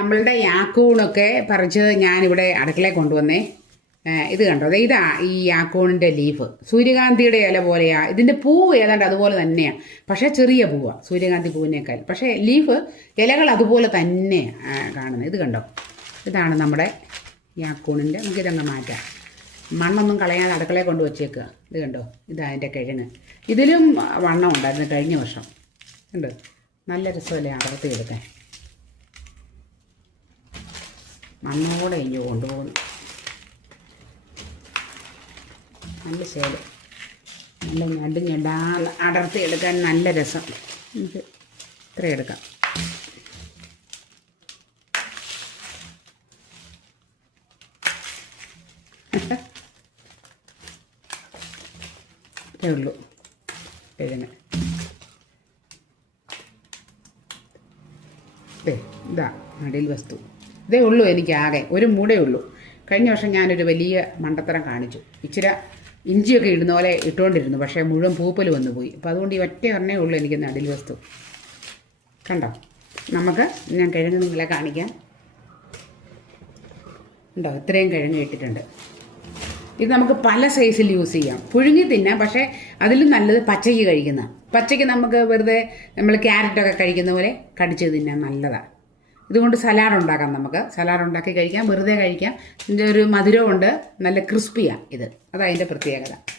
നമ്മളുടെ യാക്കൂണൊക്കെ പറിച്ച് ഞാനിവിടെ അടുക്കളയിൽ കൊണ്ടുവന്നേ. ഇത് കണ്ടോ? ഇതാ ഈ യാക്കൂണിന്റെ ലീഫ്. സൂര്യകാന്തിയുടെ ഇല പോലെയാ. ഇതിന്റെ പൂവ് ഏതാണ്ട് അതുപോലെ തന്നെയാണ് പക്ഷേ ചെറിയ പൂവാണ് സൂര്യകാന്തി പൂവിനേക്കാൾ. പക്ഷേ ലീഫ് ഇലകൾ അതുപോലെ തന്നെ കാണുന്നത്. ഇത് കണ്ടോ? ഇതാണ് നമ്മുടെ യാക്കൂണിന്റെ നമുക്കിതങ്ങ് മാറ്റാം മണ്ണൊന്നും കളയാതെ അടുക്കളയിൽ കൊണ്ട് വച്ചേക്കുക. ഇത് കണ്ടോ? ഇതാ അതിന്റെ കിഴങ്ങ്. ഇതിലും വണ്ണം ഉണ്ടായിരുന്നു കഴിഞ്ഞ വർഷം. കണ്ടോ? നല്ല രസമല്ലേ അടർത്തി എടുക്കാൻ മണ്ണോടെ ഇഞ്ഞ് കൊണ്ടുപോകുന്നു. നല്ല ശേൽ നല്ല ഞണ്ട് ഞണ്ടാ അടർത്തി എടുക്കാൻ നല്ല രസം. നമുക്ക് ഇത്ര എടുക്കാം. ഇത്രേ ഉള്ളൂ. ഇതിന്. ഇതാ അടിയിൽ വസ്തു. ഇതേ ഉള്ളൂ എനിക്ക് ആകെ ഒരു മൂടേ ഉള്ളൂ. കഴിഞ്ഞ വർഷം ഞാനൊരു വലിയ മണ്ടത്തരം കാണിച്ചു. ഇച്ചിരി ഇഞ്ചിയൊക്കെ ഇടുന്ന പോലെ ഇട്ടുകൊണ്ടിരുന്നു പക്ഷേ മുഴുവൻ പൂപ്പൽ വന്നു പോയി. അപ്പോൾ അതുകൊണ്ട് ഈ ഒറ്റ ഒരെണ്ണേ ഉള്ളൂ എനിക്ക് നടിൽ വസ്തു. കണ്ടോ? നമുക്ക് ഞാൻ കിഴങ്ങ് നിങ്ങളെ കാണിക്കാം. ഉണ്ടോ ഇത്രയും കിഴങ്ങ് ഇട്ടിട്ടുണ്ട്. ഇത് നമുക്ക് പല സൈസിൽ യൂസ് ചെയ്യാം. പുഴുങ്ങി തിന്നാം. പക്ഷേ അതിലും നല്ലത് പച്ചയ്ക്ക് കഴിക്കുന്ന. പച്ചയ്ക്ക് നമുക്ക് വെറുതെ നമ്മൾ ക്യാരറ്റൊക്കെ കഴിക്കുന്ന പോലെ കടിച്ച് തിന്നാൻ നല്ലതാണ് ഇതുകൊണ്ട് സലാഡ് ഉണ്ടാക്കാം നമുക്ക്. സലാഡ് ഉണ്ടാക്കി കഴിക്കാം. വെറുതെ കഴിക്കാം. ഇതിന്റെ ഒരു മധുരമുണ്ട് നല്ല ക്രിസ്പിയാണ് ഇത്. അതതിന്റെ പ്രത്യേകത.